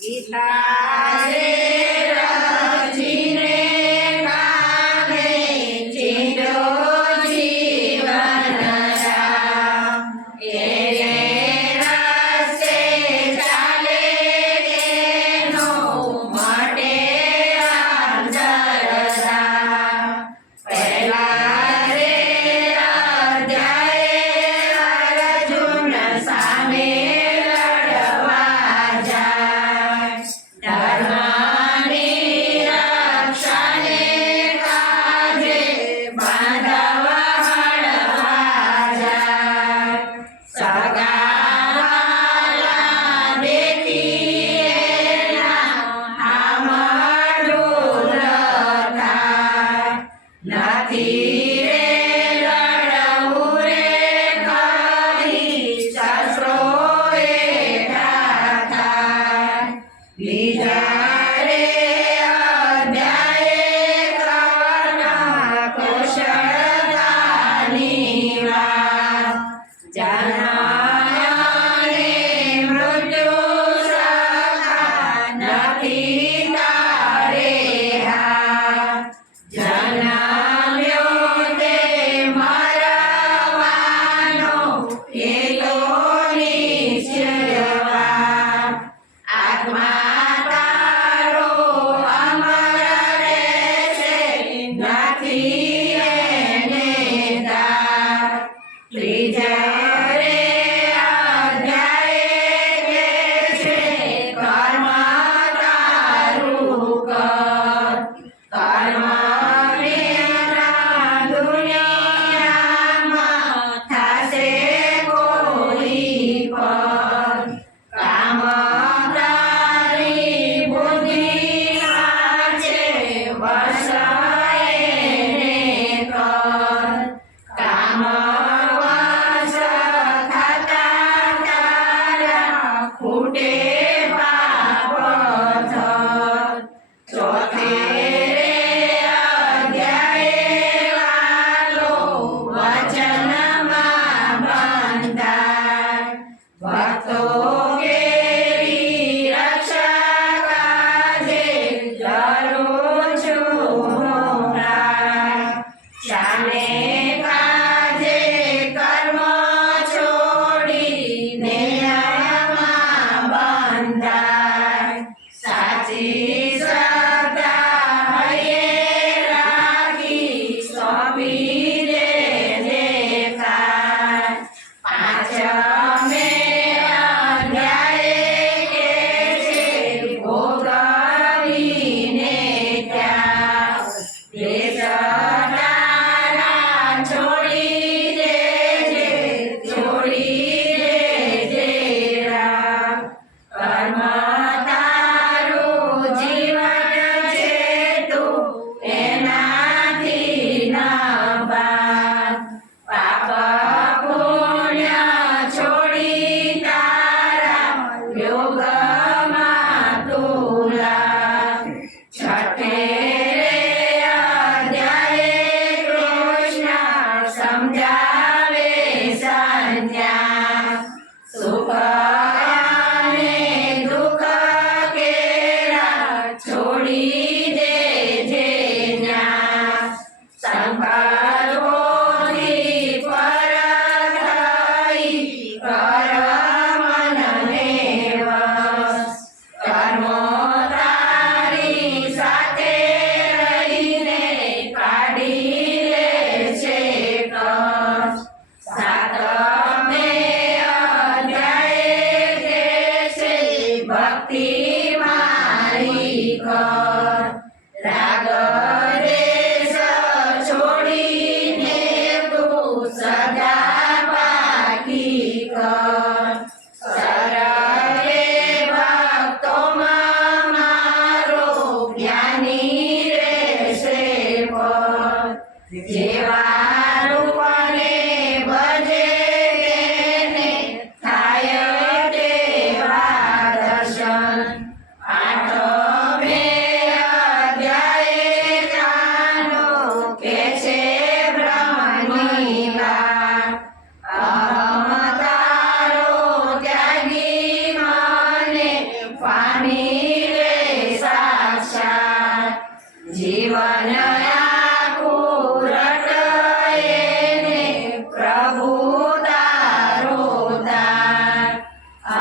ગીતા રે ます。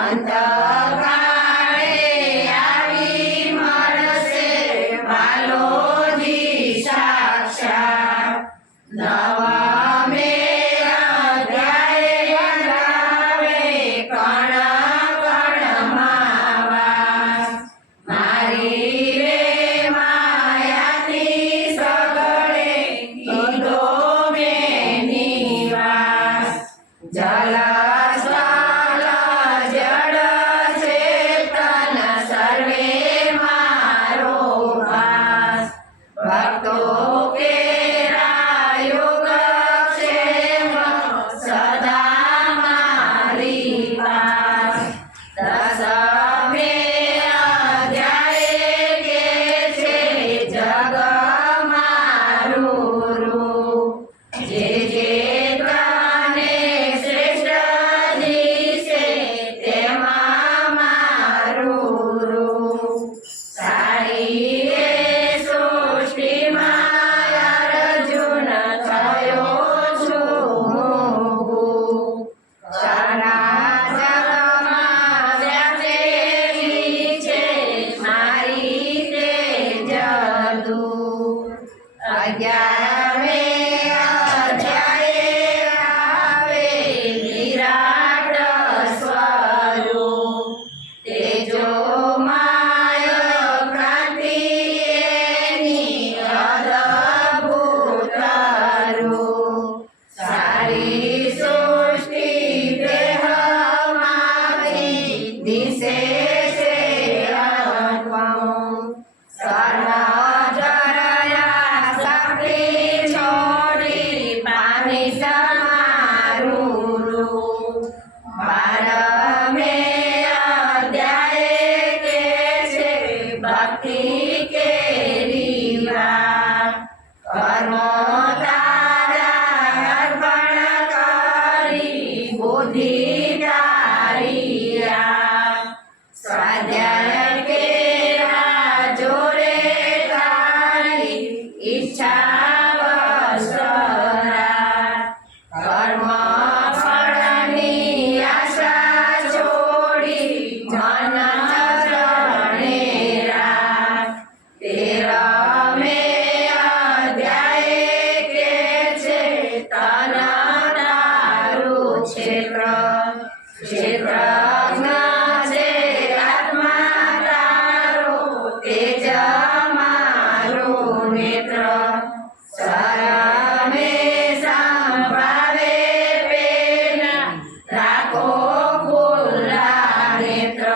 Santa.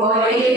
我